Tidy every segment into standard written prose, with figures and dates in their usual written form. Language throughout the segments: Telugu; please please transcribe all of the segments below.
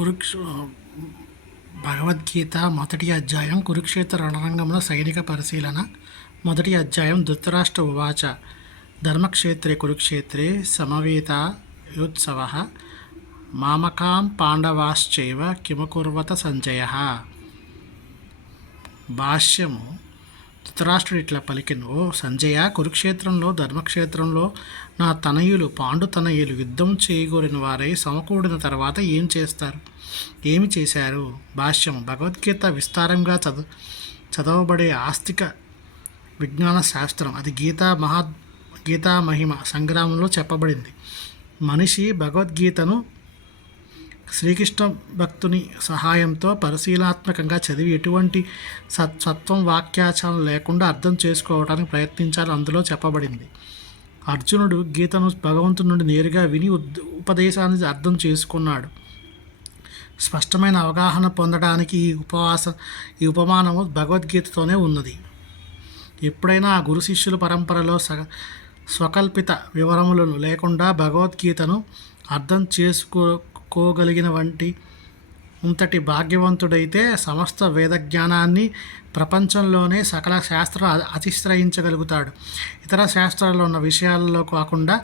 కురుక్ష భగవద్గీత మొదటి అధ్యాయం కురుక్షేత్ర రణరంగంలో సైనిక పరిశీలన. మొదటి అధ్యాయం. ధృతరాష్ట్ర ఉవాచ ధర్మక్షేత్రే కురుక్షేత్రే సమవేతాయుత్సవః మామకాం పాండవాశ్చైవ కిమకుర్వత సంజయ. భాష్యము. ధృతరాష్ట్రుడు ఇట్లా పలికెను: ఓ సంజయ, కురుక్షేత్రంలో ధర్మక్షేత్రంలో నా తనయులు పాండు తనయులు యుద్ధం చేయగోరిన వారై సమకూడిన తర్వాత ఏమి చేశారు? భాష్యము. భగవద్గీత విస్తారంగా చదవబడే ఆస్తిక విజ్ఞాన శాస్త్రం. అది గీతా మహిమ సంగ్రామంలో చెప్పబడింది. మనిషి భగవద్గీతను శ్రీకృష్ణ భక్తుని సహాయంతో పరిశీలనాత్మకంగా చదివి ఎటువంటి సత్వం వాక్యాచరణ లేకుండా అర్థం చేసుకోవడానికి ప్రయత్నించాలని అందులో చెప్పబడింది. అర్జునుడు గీతను భగవంతుని నుండి నేరుగా విని ఉపదేశాన్ని అర్థం చేసుకున్నాడు. స్పష్టమైన అవగాహన పొందడానికి ఈ ఉపమానము భగవద్గీతతోనే ఉన్నది. ఎప్పుడైనా ఆ గురు శిష్యుల పరంపరలో స్వకల్పిత వివరములను లేకుండా భగవద్గీతను అర్థం చేసుకోగలిగిన అంతటి భాగ్యవంతుడైతే సమస్త వేదజ్ఞానాన్ని ప్రపంచంలోనే సకల శాస్త్రాలు అతిశ్రయించగలుగుతాడు. ఇతర శాస్త్రాల్లో ఉన్న విషయాలలో కాకుండా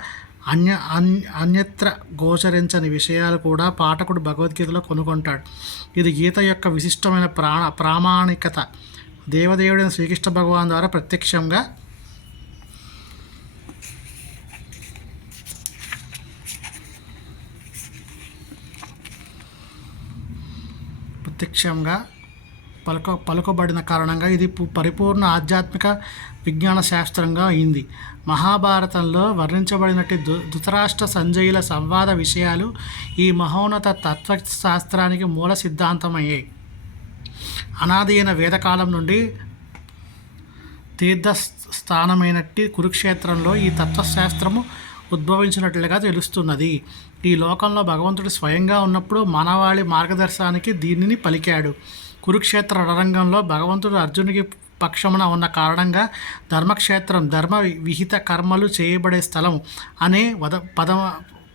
అన్యత్ర గోచరించని విషయాలు కూడా పాఠకుడు భగవద్గీతలో కనుగొంటాడు. ఇది గీత యొక్క విశిష్టమైన ప్రామాణికత. దేవదేవుడైన శ్రీకృష్ణ భగవాన్ ద్వారా ప్రత్యక్షంగా పలుకబడిన కారణంగా ఇది పరిపూర్ణ ఆధ్యాత్మిక విజ్ఞాన శాస్త్రంగా అయింది. మహాభారతంలో వర్ణించబడినట్టు ధృతరాష్ట్ర సంజయుల సంవాద విషయాలు ఈ మహోన్నత తత్వశాస్త్రానికి మూల సిద్ధాంతమయ్యాయి. అనాది అయిన వేదకాలం నుండి తీర్థస్థానమైనట్టి కురుక్షేత్రంలో ఈ తత్వశాస్త్రము ఉద్భవించినట్లుగా తెలుస్తున్నది. ఈ లోకంలో భగవంతుడు స్వయంగా ఉన్నప్పుడు మానవాళి మార్గదర్శనానికి దీనిని పలికాడు. కురుక్షేత్ర రణరంగంలో భగవంతుడు అర్జునుడికి పక్షమున ఉన్న కారణంగా ధర్మక్షేత్రం ధర్మ విహిత కర్మలు చేయబడే స్థలం అనే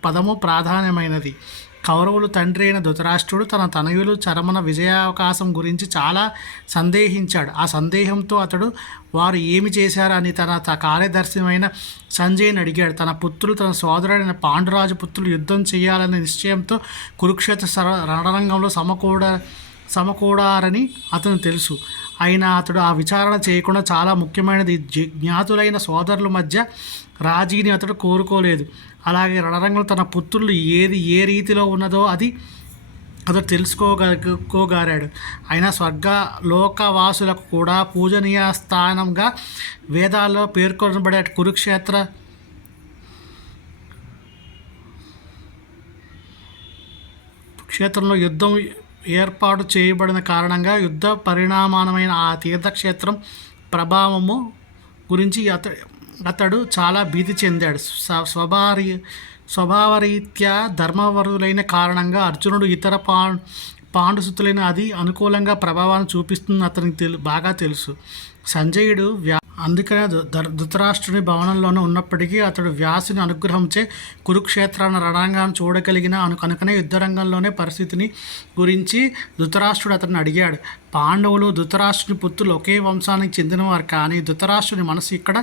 పదము ప్రాధాన్యమైనది. కౌరవులు తండ్రి అయిన ధృతరాష్ట్రుడు తన తనయులు చరమన విజయావకాశం గురించి చాలా సందేహించాడు. ఆ సందేహంతో అతడు వారు ఏమి చేశారు అని తన కార్యదర్శిమైన సంజయ్ని అడిగాడు. తన సోదరుడైన పాండురాజు పుత్రులు యుద్ధం చేయాలనే నిశ్చయంతో కురుక్షేత్ర రణరంగంలో సమకూడారని అతను తెలుసు. అయినా అతడు ఆ విచారణ చేయకుండా చాలా ముఖ్యమైనది జ్ఞాతులైన సోదరుల మధ్య రాజీని అతడు కోరుకోలేదు. అలాగే రణరంగంలో తన పుత్రులు ఏ రీతిలో ఉన్నదో అది అతడు తెలుసుకోగలిగాడు. అయినా స్వర్గలోకవాసులకు కూడా పూజనీయ స్థానంగా వేదాల్లో పేర్కొనబడే కురుక్షేత్ర క్షేత్రంలో యుద్ధం ఏర్పాటు చేయబడిన కారణంగా యుద్ధ పరిణామమైన ఆ తీర్థక్షేత్రం ప్రభావము గురించి అతడు చాలా భీతి చెందాడు. స్వభావరీత్యా ధర్మవరులైన కారణంగా అర్జునుడు ఇతర పాండుసుతులైన అది అనుకూలంగా ప్రభావాన్ని చూపిస్తుంది అతనికి బాగా తెలుసు. సంజయుడు అందుకనే ధృతరాష్ట్రుని భవనంలోనే ఉన్నప్పటికీ అతడు వ్యాసుని అనుగ్రహంచే కురుక్షేత్రాన్ని రణరంగాన్ని చూడగలిగిన కనుకనే యుద్ధరంగంలోనే పరిస్థితిని గురించి ధృతరాష్ట్రుడు అతన్ని అడిగాడు. పాండవులు ధృతరాష్ట్రుని పుత్రులు ఒకే వంశానికి చెందినవారు, కానీ ధృతరాష్ట్రుని మనసు ఇక్కడ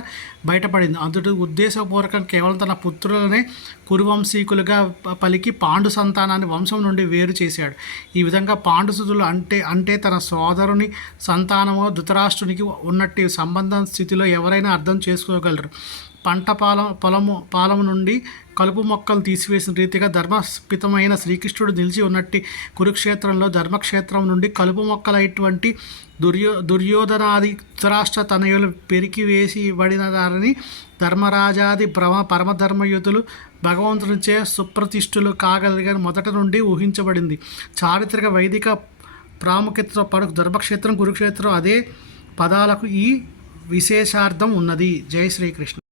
బయటపడింది. అతడు ఉద్దేశపూర్వకంగా కేవలం తన పుత్రులనే కురువంశీకులుగా పలికి పాండు సంతానాన్ని వంశం నుండి వేరు చేశాడు. ఈ విధంగా పాండుసుతులు అంటే తన సోదరుని సంతానము ధృతరాష్ట్రునికి ఉన్నట్టు సంబంధం స్థితిలో ఎవరైనా అర్థం చేసుకోగలరు. పంట పాలము నుండి కలుపు మొక్కలు తీసివేసిన రీతిగా ధర్మపితమైన శ్రీకృష్ణుడు నిలిచి ఉన్నట్టు కురుక్షేత్రంలో ధర్మక్షేత్రం నుండి కలుపు మొక్కలైనటువంటి దుర్యోధనాది ధృతరాష్ట్ర తనయులు పెరికివేసి ఇవ్వబడినారని ధర్మరాజాది పరమధర్మయుతులు భగవంతునిచే సుప్రతిష్ఠులు కాగలిగిన మొదట నుండి ఊహించబడింది. చారిత్రక వైదిక ప్రాముఖ్యతతో పాటు ధర్మక్షేత్రం కురుక్షేత్రం అదే పదాలకు ఈ విశేషార్థం ఉన్నది. జై శ్రీకృష్ణ.